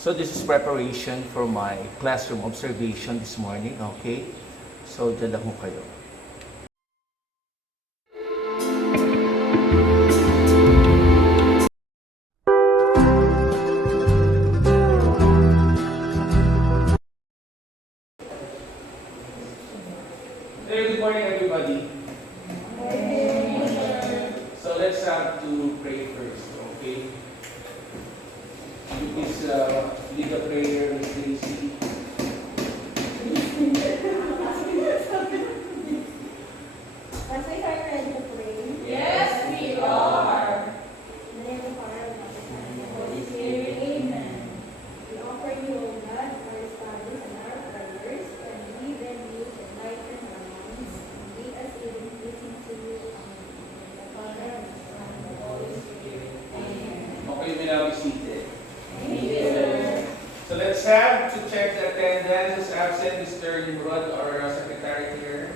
So this is preparation for my classroom observation this morning, okay? So dyan lang ho kayo. Hey, good morning everybody. So let's have to pray first, okay? You please lead the prayer, Miss Daisy. As we are ready to pray, Yes, we are. in the name of our Father, and the Holy Holy Spirit, amen. we offer you, O God, our studies and our prayers, and we then you to enlighten our minds, and lead us in pleasing to you. Amen. The Father, and the Son, and the Holy Spirit. Amen. Okay, you may now be seated. Thank you, sir. So let's have to check the attendance. Is absent Mr. Nimrod, our secretary here.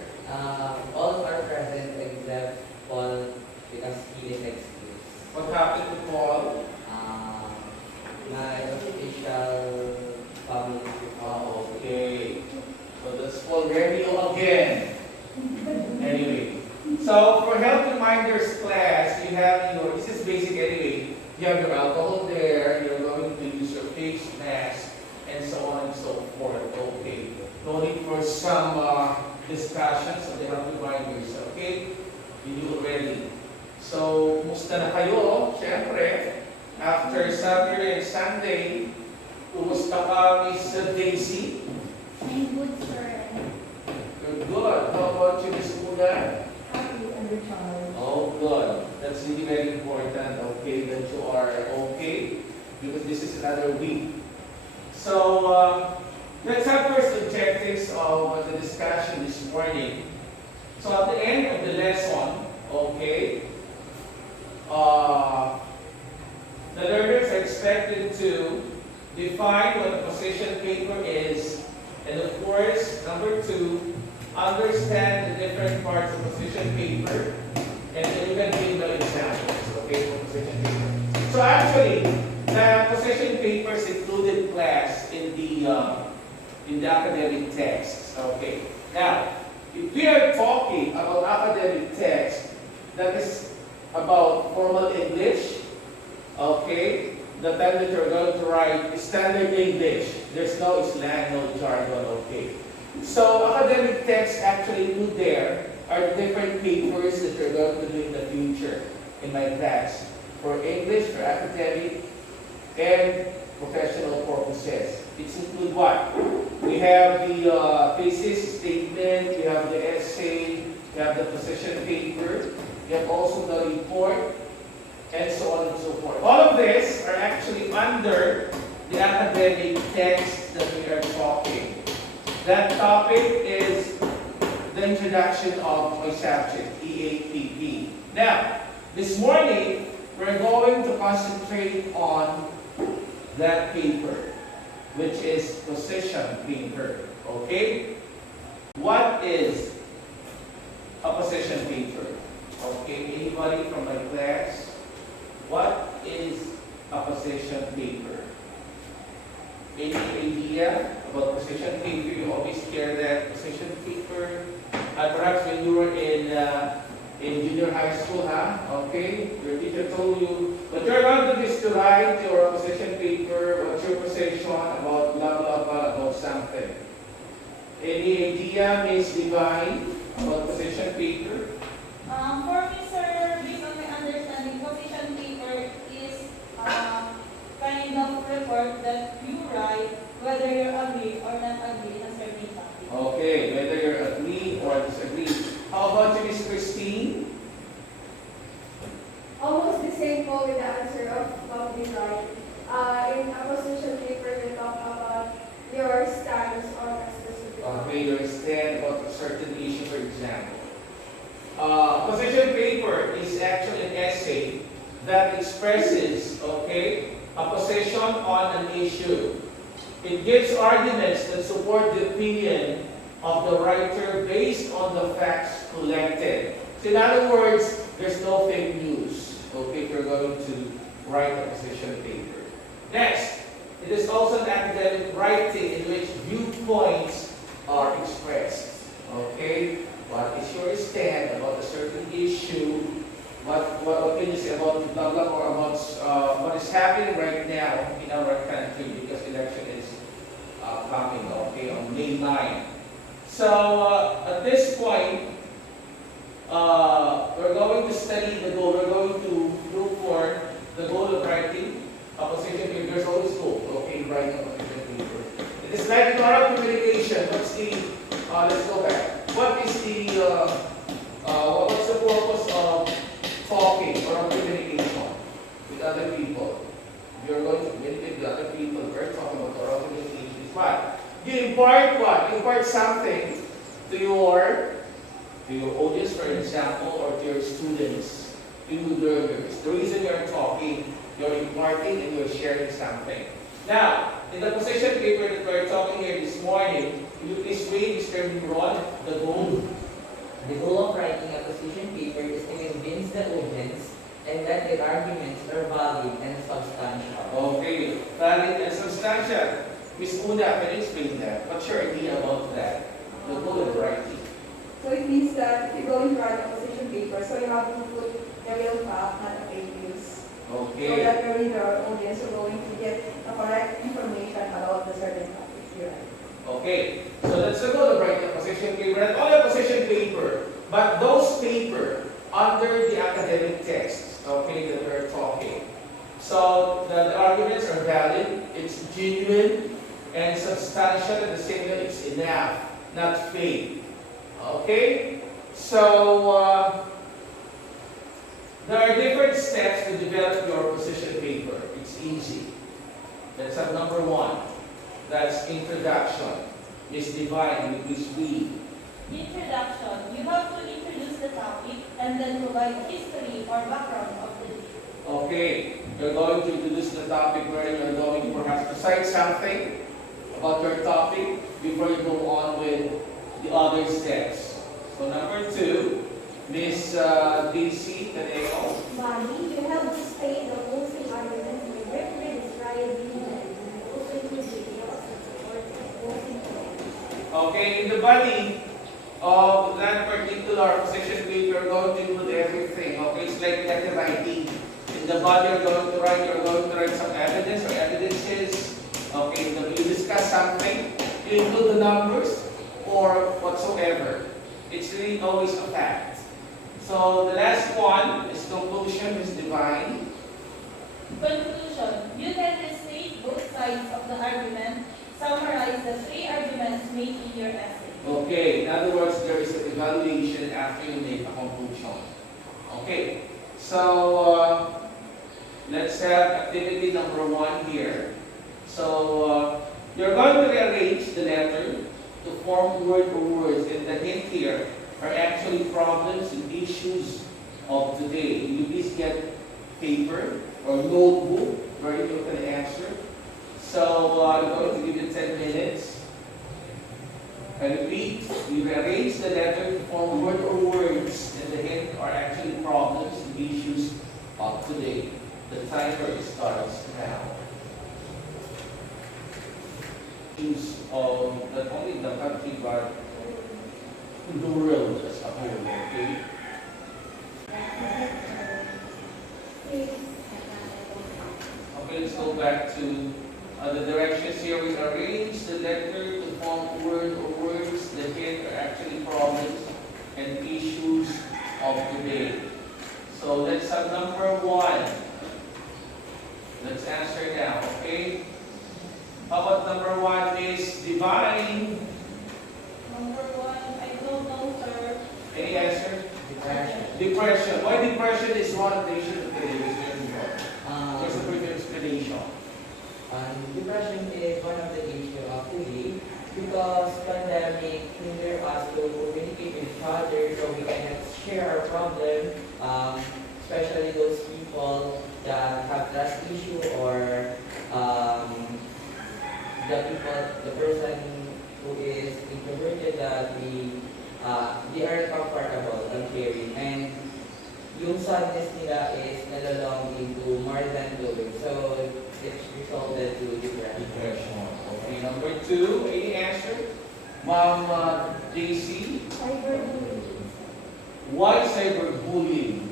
All are present except Paul because he is excused. What happened to Paul? My official family. Oh, okay. So that's Paul Remio again. Anyway, so for health reminders class, you have your, this is basic anyway, you have your alcohol there, you're going to use your face mask, and so on and so forth. Okay. No need for some discussions on the health reminders, okay? You do already. So, kumusta na kayo? Siyempre, after Saturday and Sunday, kumusta ka, Miss Daisy? I'm good, sir. You're good. How about you, Miss Mulan? Happy and recharged. Oh, good. That's really very important, okay, that you are okay, because this is another week. So, let's have first objectives of the discussion this morning. So, at the end of the lesson, okay, the learners are expected to define what a position paper is, and of course, number 2, understand the different parts of position paper, and then you can give the examples, okay, for position paper. So actually, the position papers included class in the academic texts, okay. Now, if we are talking about academic text, that is about formal English, okay, the time that you're going to write standard English. There's no slang, no jargon, okay. So academic text actually include there are different papers that you're going to do in the future in my class. For English, for academic, and professional purposes. It's include what? We have the thesis statement, we have the essay, we have the position paper, we have also the report, and so on and so forth. All of this are actually under the academic text that we are talking. That topic is the introduction of my subject, EAPP. Now, this morning, we're going to concentrate on that paper, which is position paper. Okay? What is a position paper? Okay, anybody from my class? What is a position paper? Any idea about position paper? You always hear that position paper. Perhaps when you were in junior high school, okay, your teacher told you, but you're going to do is to write your position paper, what's your position, about blah blah blah, about something. Any idea, Miss Divine, about position paper? For me, sir, based on my understanding, position paper is kind of report that you write whether you agree or not agree in a certain topic. Okay, whether you agree or disagree. How about you, Miss Christine? Almost the same goal with the answer of design. In a position paper, we talk about your stance on a specific topic. Okay, your stand about a certain issue, for example. Position paper is actually an essay that expresses, okay, a position on an issue. It gives arguments that support the opinion of the writer based on the facts collected. So in other words, there's no fake news, okay, if you're going to write a position paper. Next, It is also an academic writing in which viewpoints are expressed. Okay? What is your stand about a certain issue? What can you say about blah blah or about what is happening right now in our country because election is coming, okay, on May 9. So at this point, we're going to study the goal. We're going to look for the goal of writing a position paper. There's always goal, okay, writing a position paper. It is like in oral communication. What's the let's go back. What's the purpose of talking or communication with other people? You're going to communicate with other people. We're talking about oral communication. Is what? You impart what? You impart something to your audience, for example, or to your students, to your learners. The reason you're talking, you're imparting and you're sharing something. Now, in the position paper that we're talking here this morning, will you please read, Mr. Ron, the goal? The goal of writing a position paper is to convince the audience and that their arguments are valid and substantial. Okay, valid and substantial. Ms. Una, can you explain that? What's your idea about that? The goal of writing. So it means that if you're going to write a position paper, so you have to put the real fact, not a fake news. So Okay. that your reader or audience are going to get the correct information about the certain topic you write. Okay, so that's the goal of writing a position paper. Not only a position paper, but those paper under the academic text, okay, that we're talking. So the arguments are valid, it's genuine, and substantial at the same time. It's enough, not fake. Okay? So there are different steps to develop your position paper. It's easy. Let's have number one. That's introduction. It's divine, please read. Introduction. You have to introduce the topic and then provide history or background of the day. Okay, you're going to introduce the topic where you're going perhaps to cite something about your topic before you go on with the other steps. So number two, Miss DC Taneo. Body, you help display the opposing arguments by briefly describing and also include details that support the opposing point. Okay, in the body of that particular position paper, you're going to include everything. Okay, it's like letter writing. In the body, you're going to write some evidence or evidences. Okay, you discuss something, you include the numbers or whatsoever. It's really always a fact. So the last one is conclusion, is divine. Conclusion. You can restate both sides of the argument, summarize the three arguments made in your essay. Okay, in other words, there is an evaluation after you make a conclusion. Okay, so let's have activity number one here. So you're going to rearrange the letter to form word or words, and the hint here are actually problems and issues of today. You please get paper or notebook where you can answer. So I'm going to give you 10 minutes. I repeat, you rearrange the letter to form word or words, and the hint are actually problems and issues of today. The timer starts now. Issues of not only the country but the world as a whole, okay? Okay, let's go back to the directions here. We arrange the letter to form word or words. The hint are actually problems and issues of today. So let's have number one. Let's answer now, okay? How about number one is divine? Number one, I don't know, sir. Any answer? Depression. Depression. Why depression is one of the issues of today? There's a brief explanation. Depression is one of the issues of today because pandemic hinder us to communicate with each other so we can share our problem, especially those people that have trust issue or the person who is introverted that they are comfortable on sharing, and yung sadness nila is nalalong into more than doing, so it's resulted to depression. 2, any answer? Ma'am JC, Cyberbullying. why cyberbullying?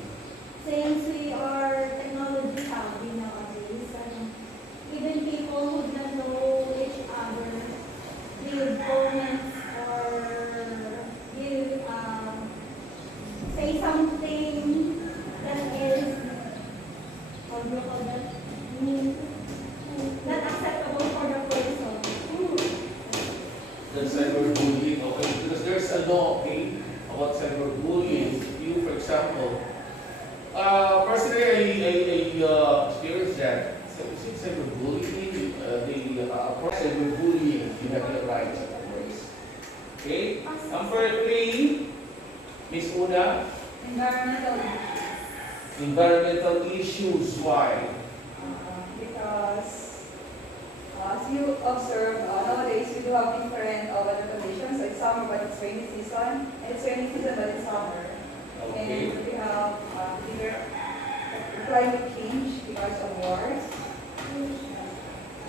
Since we are technology savvy nowadays, even people who don't know each other give comments or give say something that is what do you call that? Not acceptable for the person. The cyberbullying, okay, because there's a law, okay, about cyberbullying. If you, for example, personally, I experienced that. So, is it cyberbullying? Cyberbullying, you have the rights, of course. Okay, number 3, Miss Una, Environmental issues. environmental issues, why? Because as you observe, nowadays we do have different weather conditions. So it's summer, but it's rainy season. And it's rainy season, but it's summer. Okay, And we have bigger climate change because of wars.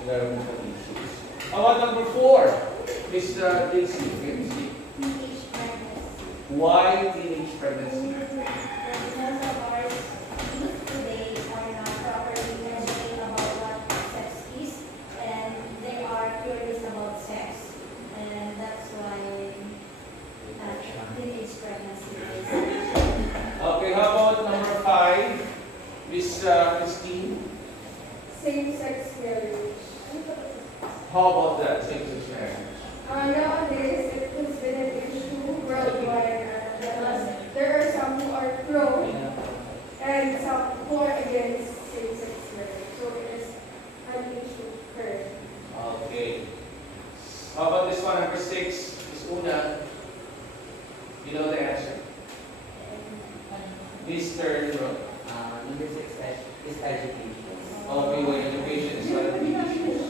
environmental issues. How about number 4, Miss Daisy? Teenage pregnancy. Why teenage pregnancy? Most of our youth today are not properly educated about what sex is, and they are curious about sex, and that's why teenage pregnancy is. Okay, how about number 5, Miss Christine? Same-sex marriage. How about that, same-sex marriage? Nowadays, it has been an issue worldwide. There are some who are pro and some who are against same-sex marriage. So it is an issue currently. Okay. How about this one, number 6, Miss Una? You know the answer? Mr. Nero. Number 6 is education. Okay, well, education is one of the issues.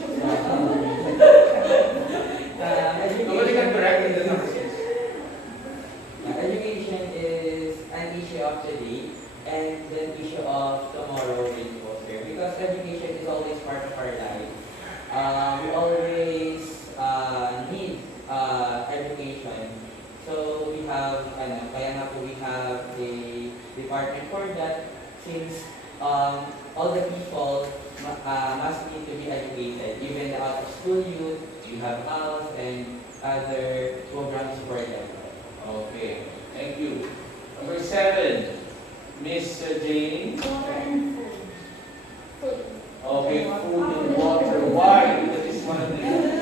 Nobody can correct me, the number 6. Education is an issue of today and an issue of tomorrow in future, because education is always part of our life. We always need education. So we have, kaya nga po we have a department for that, since all the people must need to be educated. Even the out of school youth, we have house and other programs for them. Okay, thank you. Number 7, Miss Jane. Water and food. Food. Okay, food and water. Why? That is one of the issues.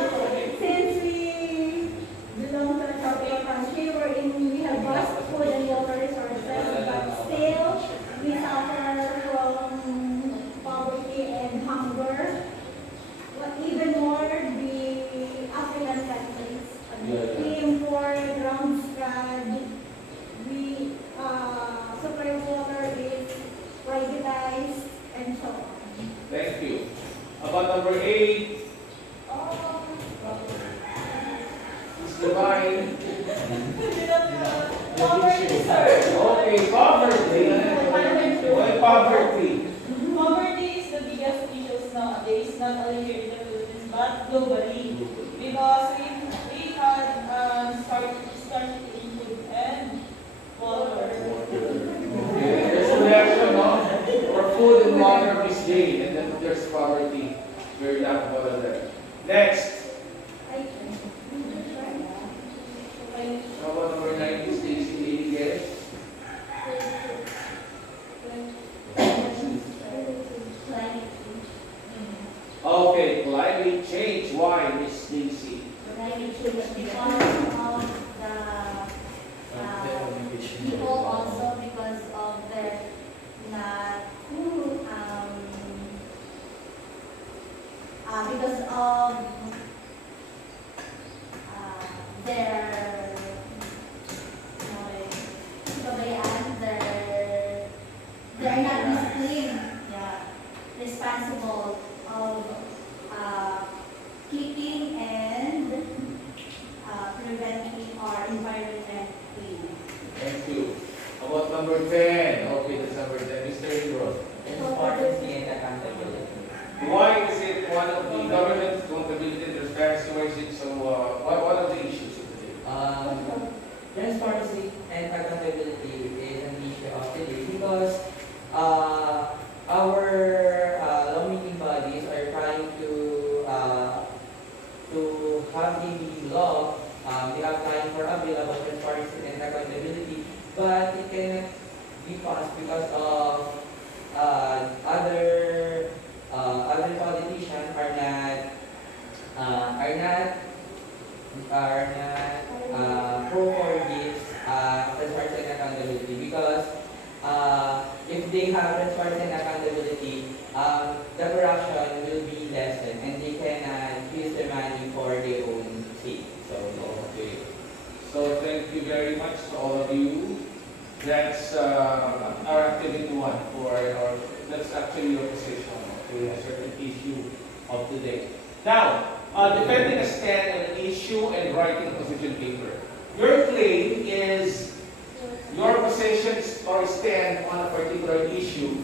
Since we belong to a tropical country wherein we have vast food and water resources, but still we suffer from poverty and hunger. But even more, the African countries. We import ground scrub. We supply water is privatized and so on. Thank you. About number 8, Miss Divine. Poverty, sir. Okay, poverty. Why poverty? Poverty is the biggest issue nowadays, not only here in the Philippines, but globally. Because we had scarcity in food and water. Okay, there's a reaction, no? For food and water, Miss Jane, and then there's poverty. Very lack of water there. Next. How about number 9, Miss Daisy? Any guess? Okay, climate change. Why, Miss Daisy? Climate change because of the people, also because of their because of their kabayan, they're not disciplined, responsible of keeping and preventing our environment clean. Thank you. How about number 10? Okay, that's number 10. Mr. Indro. Transparency and accountability. Why is it one of the government's accountability and transparency? Why is it so have the law, they applying for a bill about transparency and accountability, but it cannot be passed because of other politicians are not pro for this transparency and accountability because if they have transparency and accountability, the corruption will be lessened and they can use the money for their own sake. So, Okay. So thank you very much to all of you. That's our activity one that's actually your position, okay, a certain issue of today. Now, defending a stand on an issue and writing a position paper. Your claim is your position or stand on a particular issue,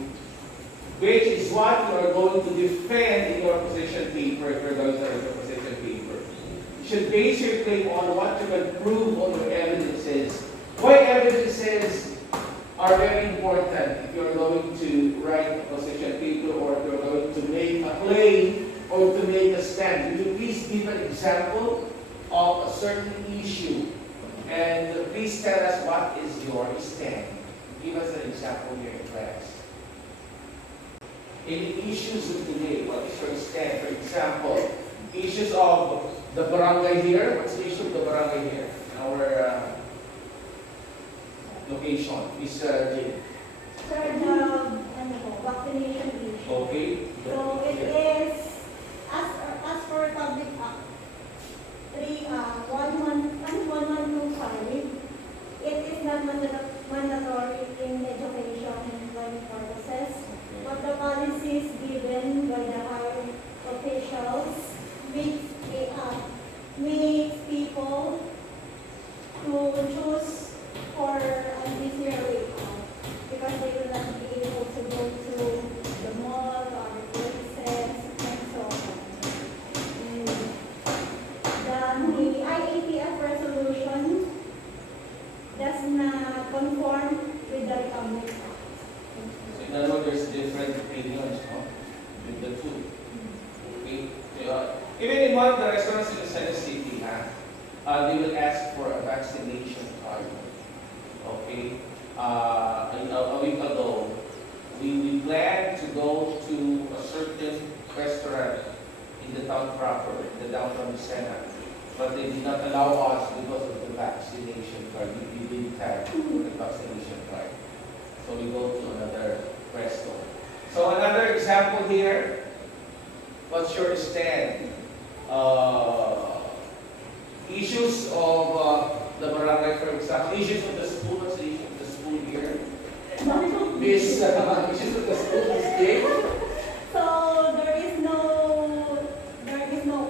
which is what you are going to defend in your position paper if you're going to write your position paper. You should base your claim on what you can prove on your evidences. Why evidences are very important if you're going to write a position paper or if you're going to make a claim or to make a stand. Will you please give an example of a certain issue? And please tell us what is your stand. Give us an example here in class. Any issues of today, what is your stand? For example, issues of the barangay here. What's the issue of the barangay here? Our location is Jane. Sir, the vaccination issue. Okay. So it is, as for Public Act 1125, it is not mandatory in education and employment purposes, but the policies given by the higher officials makes people to choose for an easier way out because they will not be able to go to the mall or other places and so on. The IATF resolution does not conform with the Republic Act. So in other words, there's different opinions, no, with the two. Okay. Even in one of the restaurants in the Senate City, they will ask for a vaccination card. Okay. A week ago, we planned to go to a certain restaurant in the town proper, in the downtown Senate, but they did not allow us because of the vaccination card. We didn't have the vaccination card, so we go to another restaurant. So another example here. What's your stand? Issues of the barangay, for example, issues of the school. What's the issue of the school here? Issues of the school this day. So there is no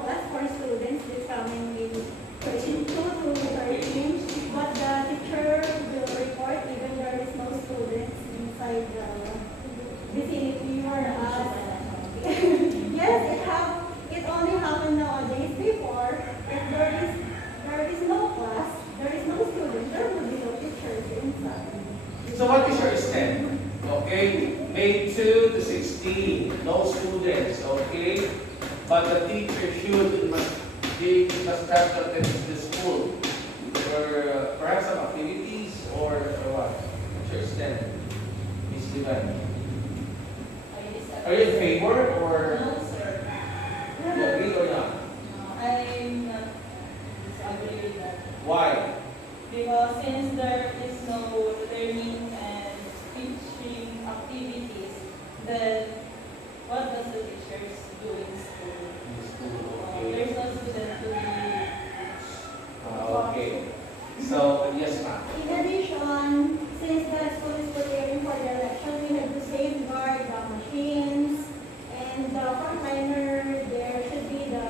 class for students this coming week, 32 to 13, but the teacher will report even there is no students inside the vicinity or us. Yes, it only happened nowadays. Before, if there is no class, there is no students, there will be no teachers inside. So what is your stand? Okay, May 2 to 16, no students, okay? But the teacher must have to attend the school for perhaps some activities or what? What's your stand, Ms. Divan? Are you in favor or No, sir. you agree or not? I'm not disagree with that. Why? Because since there is no learning and teaching activities, then what does the teachers do in school? In the school, okay. There's no student to be. Okay. So, yes, ma'am. In addition, since the school is preparing for the election, we have to safeguard the machines and the frontliner. There should be the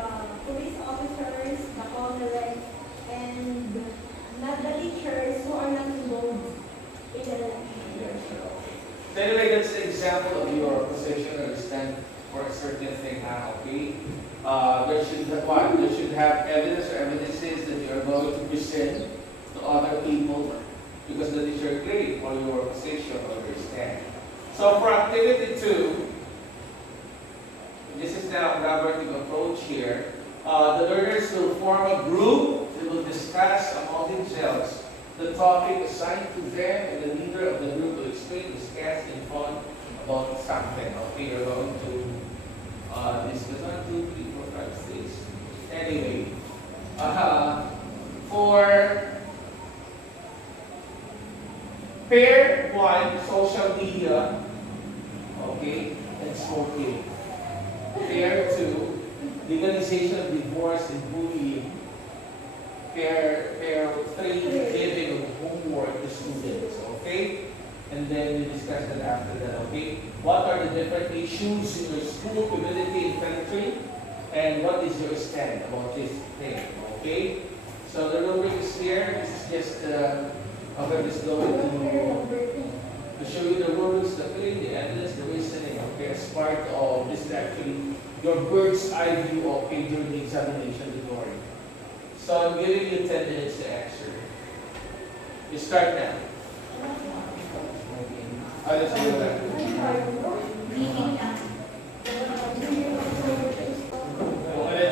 police officers, the colonels, and not the teachers who are not involved in the election. Yes, okay. So anyway, that's an example of your position or stand for a certain thing, okay? There should have evidence or evidences that you are going to present to other people because that is your claim or your position or your stand. So for activity 2, this is now a collaborative approach here. The learners will form a group. They will discuss among themselves the topic assigned to them, and the leader of the group will explain, discuss, inform about something. Okay, you're going to discuss 1, 2, 3, 4, 5, 6. Anyway, for pair 1, social media, okay, and smoking. Pair 2, legalization of divorce and bullying. Pair 3, giving of homework to students, okay? And then we discuss that after that, okay? What are the different issues in your school, community, and country? And what is your stand about this thing, okay? So the rubric is here. This is just how I'm just going to show you the rubrics, the filling, the evidence, the reasoning, okay? As part of this is actually your bird's eye view, okay, during the examination tutorial. So I'm giving you 10 minutes to answer. You start now. Let's do that. Okay,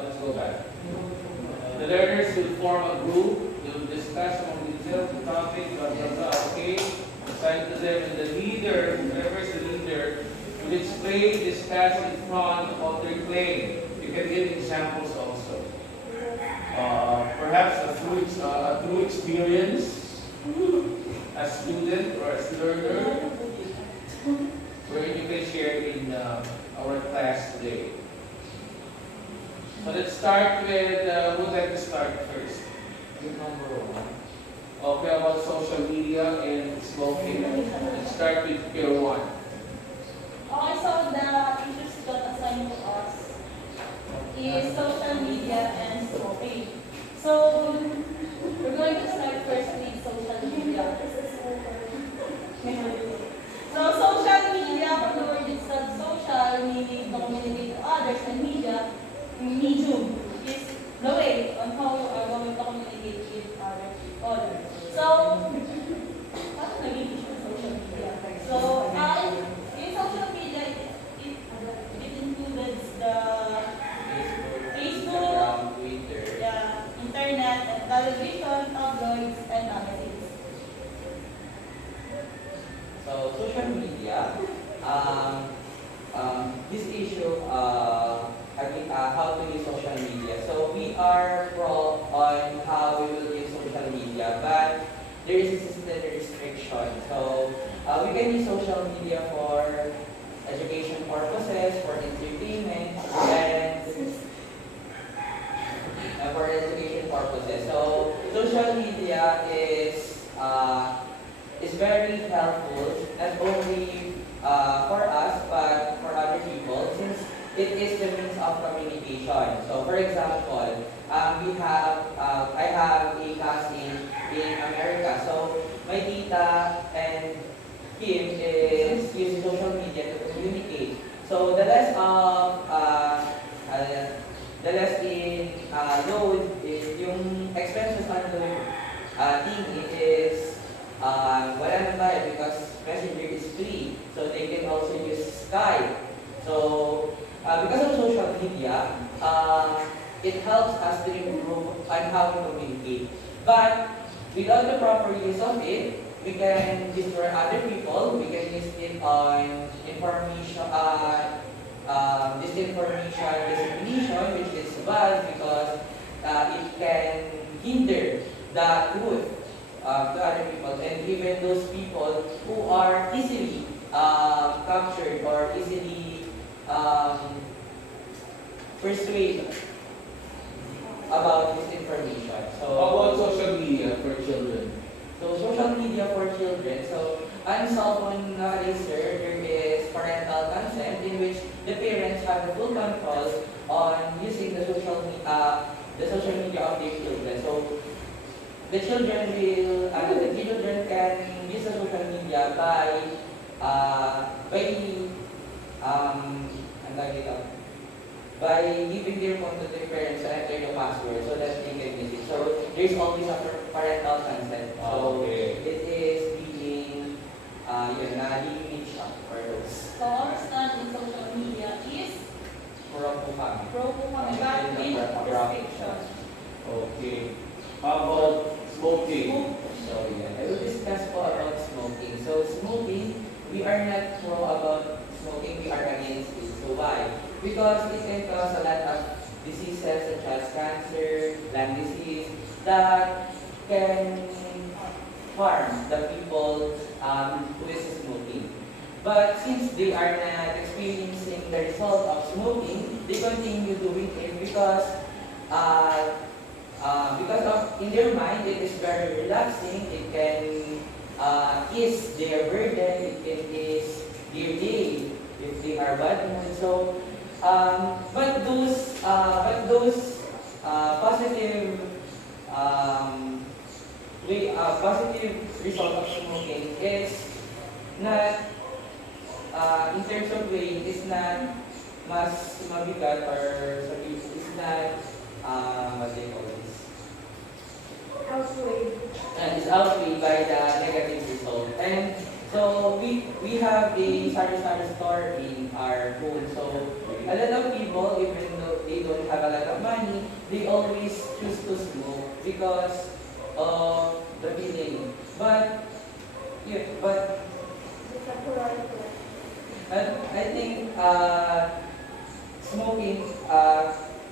let's go back. The learners will form a group. They will discuss among themselves the topic, blah, blah, blah, okay? Assigned to them, and the leader, whoever is the leader, will explain, discuss in front of their claim. You can give examples also. Perhaps a true experience, a student or a learner, where you can share in our class today. So let's start with, who would like to start first? Number 1. Okay, about social media and smoking. Let's start with pair 1. Okay, so the issues that assigned to us is social media and smoking. So, we're going to start first with social media. So, social media, from the word itself, social, meaning to communicate to others, and media, medium, is the way on how you are going to communicate with other people. So, paano naging issue social media? So, in social media, it includes the Facebook, Twitter. yeah, internet, and television, tabloids, and magazines. So social media, this issue, how to use social media. So we are pro on how we will use social media, but there is a system restriction. So we can use social media for education purposes, for entertainment, and for education purposes. So social media is very helpful, not only for us, but for other people, since it is the means of communication. So, for example, I have a cousin in America. So, my tita and him is using social media to communicate. So, the less in load is yung expenses on the thing is wala na tayo because Messenger is free. So they can also use Skype. So because of social media, it helps us to improve on how we communicate. But without the proper use of it, we can destroy other people. We can use it on information, disinformation, disinformation, which is bad because it can hinder the truth to other people, and even those people who are easily captured or easily persuaded about this information. How about social media for children? So social media for children. So on cell phone nowadays, sir, there is parental consent in which the parents have the full control on using the social media of their children. So the children can use the social media by giving their phone to their parents and enter the password so that they can use it. So there's always a parental consent. So Okay. it is being limit siya for those. So, our stand in social media is for a kami. Pro po kami, but with restriction. Okay. How about smoking? So yeah, I will discuss po about smoking. So smoking, we are not pro about smoking, we are against it. So why? Because it can cause a lot of diseases such as cancer, lung disease, that can harm the people who is smoking. But since they are not experiencing the result of smoking, they continue doing it because of in their mind it is very relaxing. It can ease their burden. It can ease their day if they are bad mood. So, but those positive positive result of smoking is not in terms of weight is not mas mabigat or sabi is not what they call this Outweighed. and is outweighed by the negative result. And so we have a sari-sari store in our home. So a lot of people, even though they don't have a lot of money, they always choose to smoke because of the feeling. But yeah, but It's a plural. I think smoking,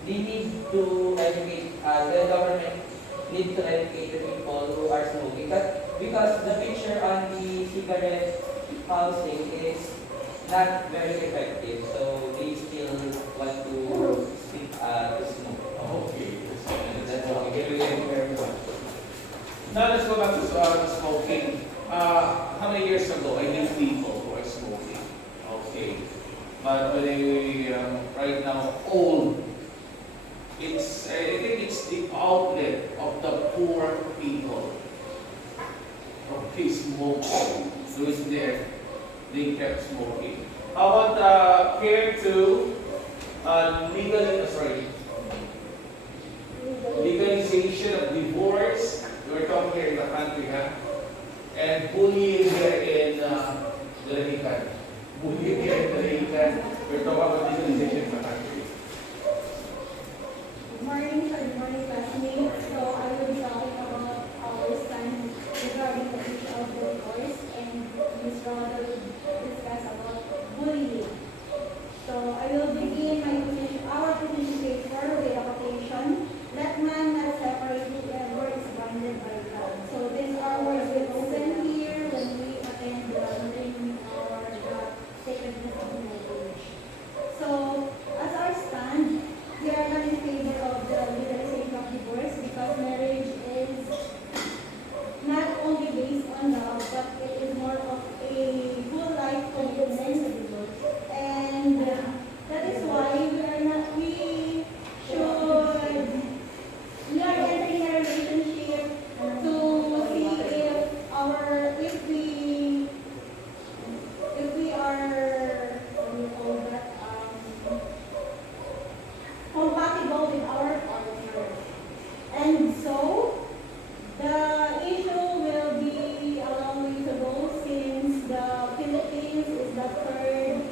they need to educate, the government need to educate the people who are smoking. But because the picture on the cigarette housing is not very effective, so they still want to smoke. Okay. That's all. Thank you very much. Now let's go back to smoking. How many years ago I knew people who are smoking? Okay. But when they right now old, I think it's the outlet of the poor people. Okay, smoking. So it's there. They kept smoking. How about care to legalization of divorce? We're talking here in the country, huh? And bullying here in Dalahican. Bullying here in Dalahican. We're talking about legalization in the country. Good morning, sir. Good morning, classmates. So I will be talking about our stand regarding the issue of divorce, and Ms. Rhoda will discuss about bullying. So I will begin our position paper with a quotation. Let man not separate whoever is bonded by God. So these are words we open here when we attend the learning or the sacredness of marriage. So as our stand, we are not in favor of the legalization of divorce because marriage is not only based on love, but it is more of a full life commitment. And that is why we are entering a relationship to see if we are, what do you call that, compatible with our partner. And so, the issue will be a long way to go since the Philippines is the third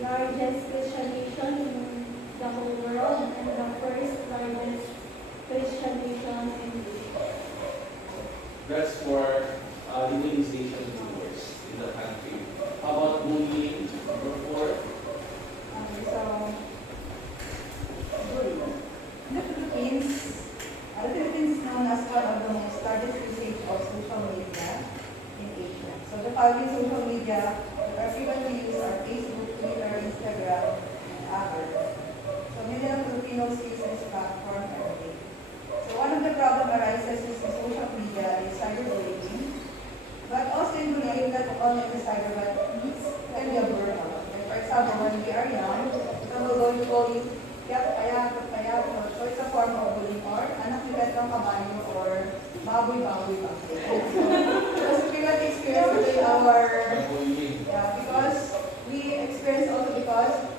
largest Christian nation in the whole world and the first largest Christian nation in the world. That's for legalization of divorce in the country. How about bullying? Number 4. So, bullying. In the Philippines is known as one of the most largest usage of social media in Asia. So the following social media that are frequently used are Facebook, Twitter, Instagram, and others. So many of Filipinos use this platform every day. So one of the problems arises in social media is cyberbullying. But also in bullying, not only in the cyber, but it can be a burnout. Like for example, when we are young, someone will going to call you, kaya. So it's a form of bullying or anak ni Betong kabayo or baboy. Because we cannot experience during because we experience also because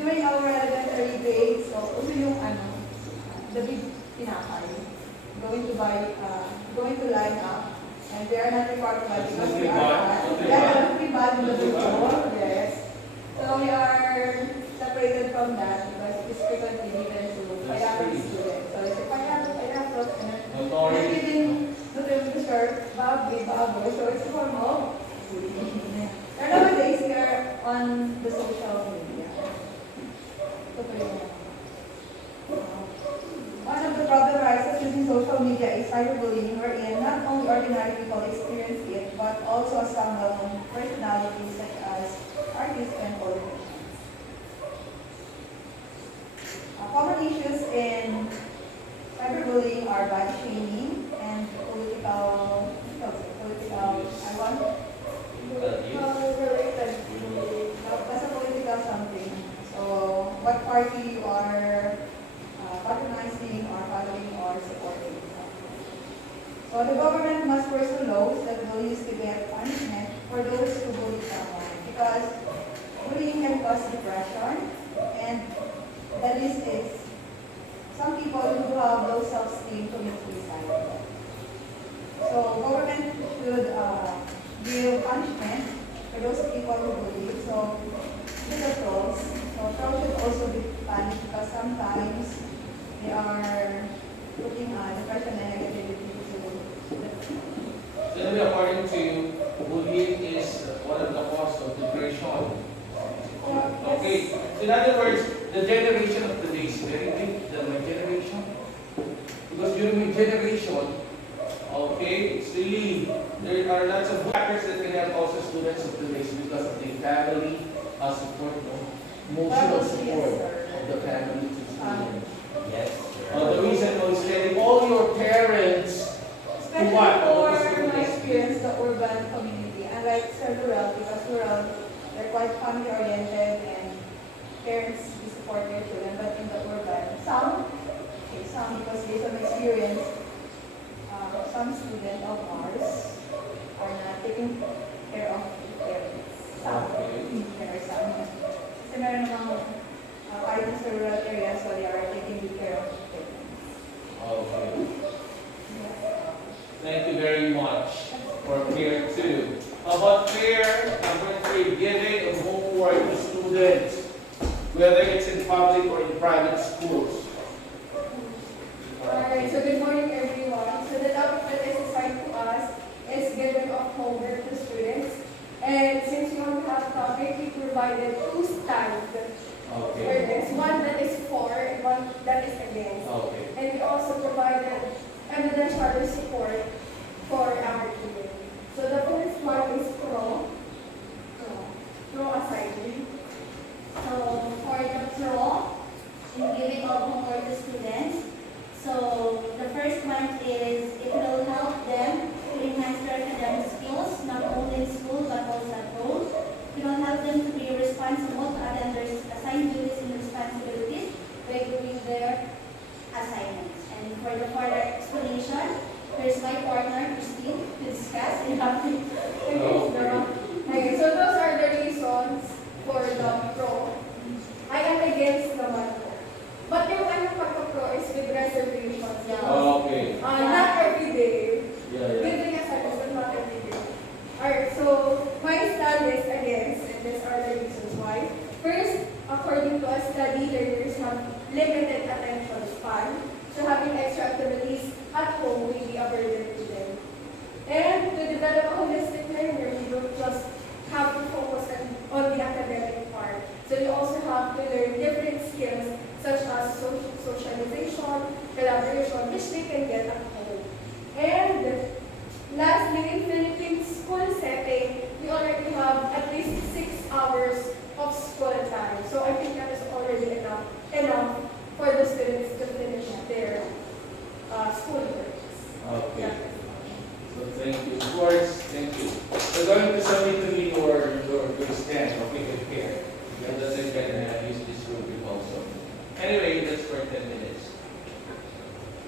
during our elementary days, so also yung the big tinapay, going to line up, and they are not required to buy because we are bad. We are not bad in the before, yes. So we are separated from that because it's frequently given to pineapple students. So it's a pineapple, and then Notorious. they're giving to them the shirt, baboy, baboy. So it's a form of bullying. And nowadays, we are on the social media. Ito po yung one of the problem arises using social media is cyberbullying, wherein not only ordinary people experience it, but also some well-known personalities such as artists and politicians. Common issues in cyberbullying are body shaming and political, I want, Related. that's a political something. So, what party you are patronizing or following or supporting. So the government must pursue laws that will use to get punishment for those who bully someone, because bullying can cause depression, and the list is some people who have low self-esteem commit suicide. So government should give punishment for those people who bully. So to the trolls. So trolls should also be punished because sometimes they are putting depression and negativity to So then, according to you, bullying is one of the causes of depression. Okay. So in other words, the generation of today is very big than my generation. Because during my generation, okay, it's really, there are lots of factors that can help also students of today because of the family support, emotional support of the family to students. Yes. The reason is telling all your parents especially what? for my experience, the urban community, unlike sa rural, because rural, they're quite family-oriented and parents do support their children, but in the urban, some, because based on my experience, some students of ours are not taking care of their parents. Some, there are some. Kasi meron namang kahit sa rural area, so they are taking good care of their parents. Okay. Thank you very much for pair 2. How about pair number 3, giving of homework to students, whether it's in public or in private schools? Alright, so good morning everyone. So the topic that is assigned to us is giving of homework to students. And since we only have topic, we provided 2 stands for Okay. this. One that is for and one that is against. Okay. And we also provided evidentiary support for our students. So the first one is pro assignment. So for the pro, in giving of homework to students, so the first one is it will help them to enhance their academic skills, not only in school but also at home. It will help them to be responsible to attend their assigned duties and responsibilities by doing their assignments. And for the further explanation, here's my partner, Christine, to discuss and help me. Okay, so those are the reasons for the pro. I am against the one pro. But yung ano pagka-pro is with reservations. Okay. Not every day. Yeah. Giving a service, but not every day. Alright, so my stand is against, and these are the reasons why. First, according to a study, learners have limited attention span. So having extra activities at home will be a burden to them. And to develop a holistic learner, you don't just have to focus on the academic part. So you also have to learn different skills such as socialization, collaboration, which they can get at home. And lastly, in Philippine school setting, we already have at least 6 hours of school time. So I think that is already enough for the students to finish their school works. Okay. So thank you. Of course, thank you. So going to submit to me your stand, okay, with care. And that's it, can use this rubric also. Anyway, that's for 10 minutes.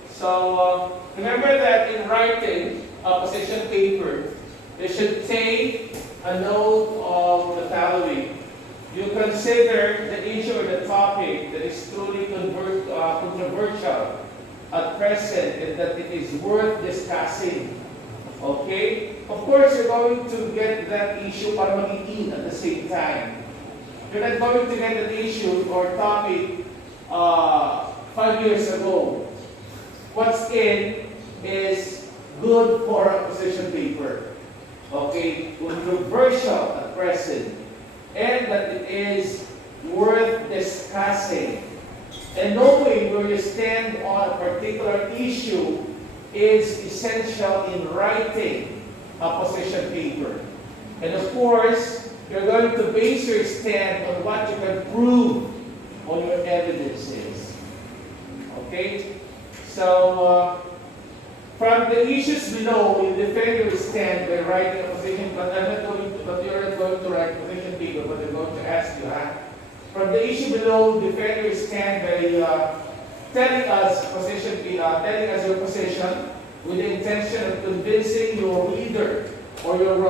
So remember that in writing a position paper, you should take a note of the following. You consider the issue or the topic that is truly controversial at present and that it is worth discussing. Okay? Of course, you're going to get that issue para magiging at the same time. you're not going to get an issue or topic 5 years ago. What's in is good for a position paper. Okay, controversial at present, and that it is worth discussing. And knowing where you stand on a particular issue is essential in writing a position paper. And of course, you're going to base your stand on what you can prove on your evidences. Okay? So, from the issues below, you defend your stand by writing a position, but you're not going to write a position paper, but I'm going to ask you, From the issue below, defend your stand by telling us your position with the intention of convincing your reader or your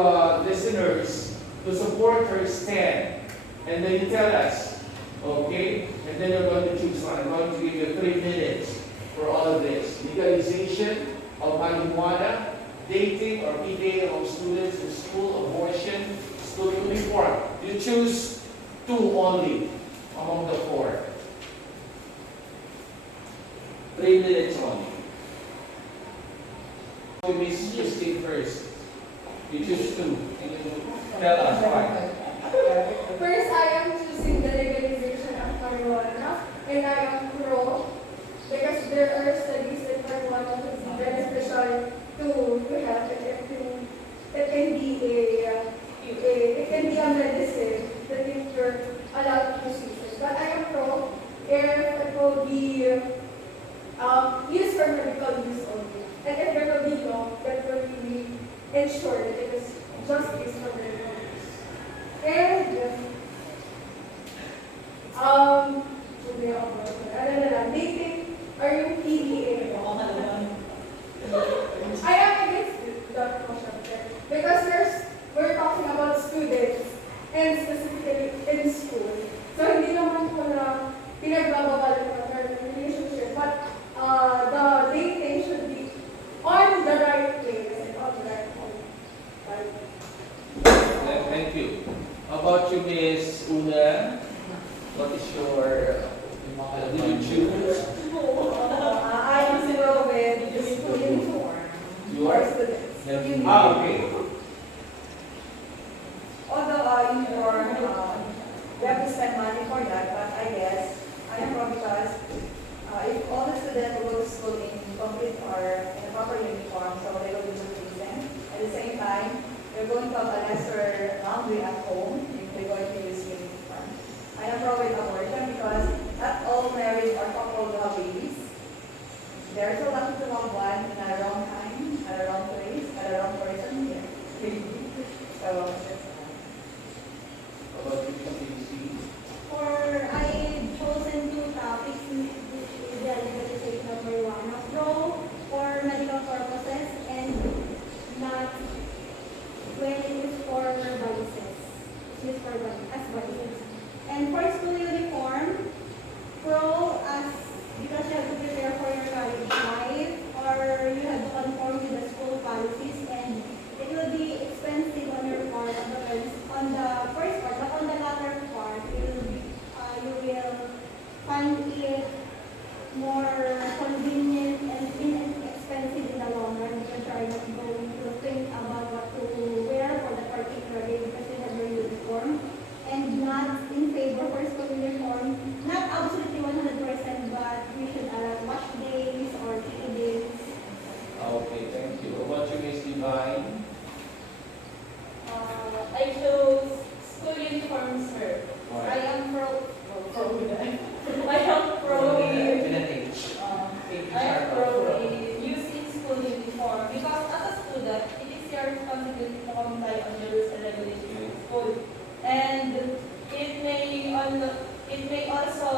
listeners to support her stand. And then you tell us, okay? And then you're going to choose one. I'm going to give you 3 minutes for all of this. Legalization of marijuana, dating or PTA of students in school, abortion, school uniform. You choose 2 only among the 4. 3 minutes only. So Miss Christine first. You choose 2. And you tell us why. First, I am choosing the legalization of marijuana, and I am pro because there are studies that marijuana is beneficial to health. It can be a medicine that can cure a lot of diseases. But I am pro if it will be used for medical use only, and if there will be law that will really ensure that it is just used for medical use. And dating or yung PDA. I am against that motion because we're talking about students and specifically in school. So hindi naman ko na pinagbabawalan ng relationship, but the dating should be on the right place and on the right point. Thank you. How about you, Miss Una? What is your... did you choose? I am zero with the school uniform. You For are? students. Okay. Although uniform, we have to spend money for that, but I guess I am wrong because if all the students will go to school in complete or in a proper uniform, so they will be decent. At the same time, they're going to have a lesser laundry at home if they're going to use uniform. I am pro with abortion because not all married or couple will have babies. They're so lucky to have one in a wrong time, at a wrong place, at a wrong person. Yeah. So that's How about you, Miss Casey? I've chosen 2 topics, which is the legalization of marijuana, pro for medical purposes and not when it is for vices. It's used for as vices. And for school uniform, pro as because you have to prepare for your college life or you have to conform with the school policies, and it will be expensive on your part on the first part, but on the latter part, you will find it more convenient and inexpensive in the long run because you are not going to think about what to wear for the particular day because you have your uniform, and not in favor for school uniform, not absolutely 100%, but we should allow wash days or PE days. Okay, thank you. How about you, Miss Divine? I chose school uniform, sir. Why? I am pro with using school uniform because as a student, it is your responsibility to comply on the rules and regulations of school, and it may also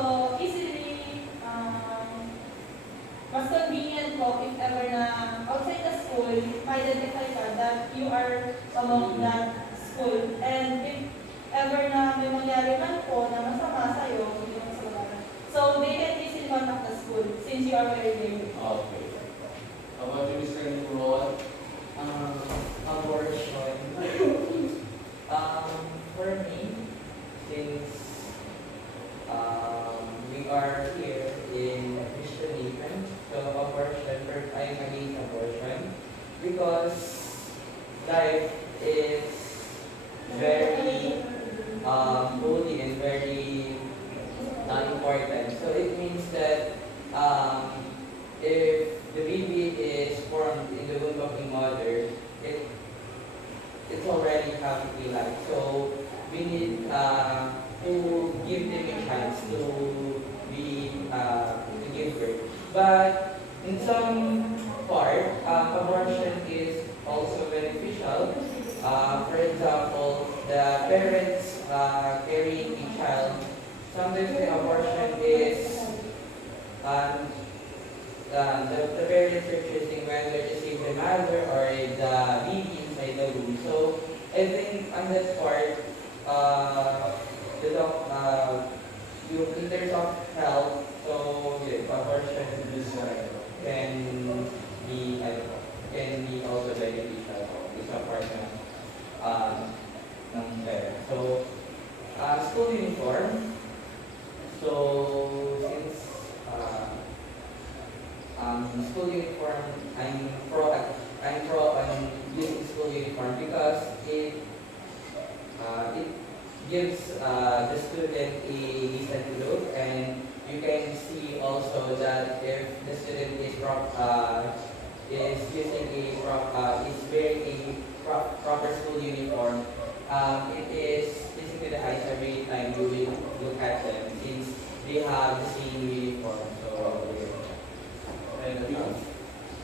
easily mas convenient po if ever na outside the school, ma-identify ka that you are among that school. And if ever na may mangyari man po na masama sa'yo, hindi mo masama. So they can easily contact the school since you are very new. Okay. How about you, Mr. Nimrod? Abortion. For me, since are here in Christian nation, so abortion, I'm against abortion because life is very holy and very important. So it means that if the baby is formed in the womb of the mother, it's already healthy life. So we need to give them a chance to give birth. But in some part, abortion is also beneficial. For example, the parents carrying a child, sometimes the abortion is the parents are choosing whether to save the mother or the baby inside the womb. So I think on that part, in terms of health, so yeah, abortion can be also beneficial. It's a part ng parents. So school uniform. So since school uniform, I'm pro on using school uniform because it gives the student a decent look, and you can see also that if the student is wearing a proper school uniform, it is pleasing to the eyes every time you will look at them since they have the same uniform. So Thank you.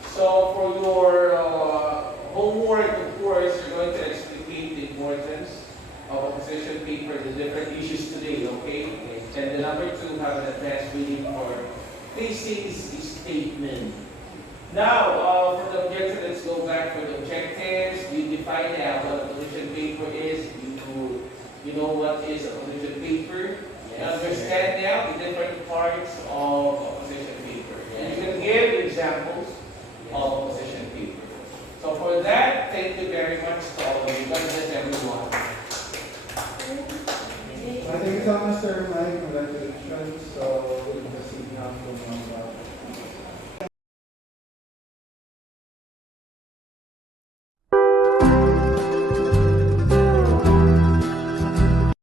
So for your homework, of course, you're going to explicate the importance of a position paper, the different issues today, okay? And the number 2, have an advanced reading for thesis statement. Now, for the objective, let's go back for the objectives. We define now what a position paper is. You know what is a position paper. You understand now the different parts of a position paper. And you can give examples of a position paper. So for that, thank you very much to all of you. God bless everyone. Thank you so much, Sir Mike. Congratulations. So, we'll proceed now to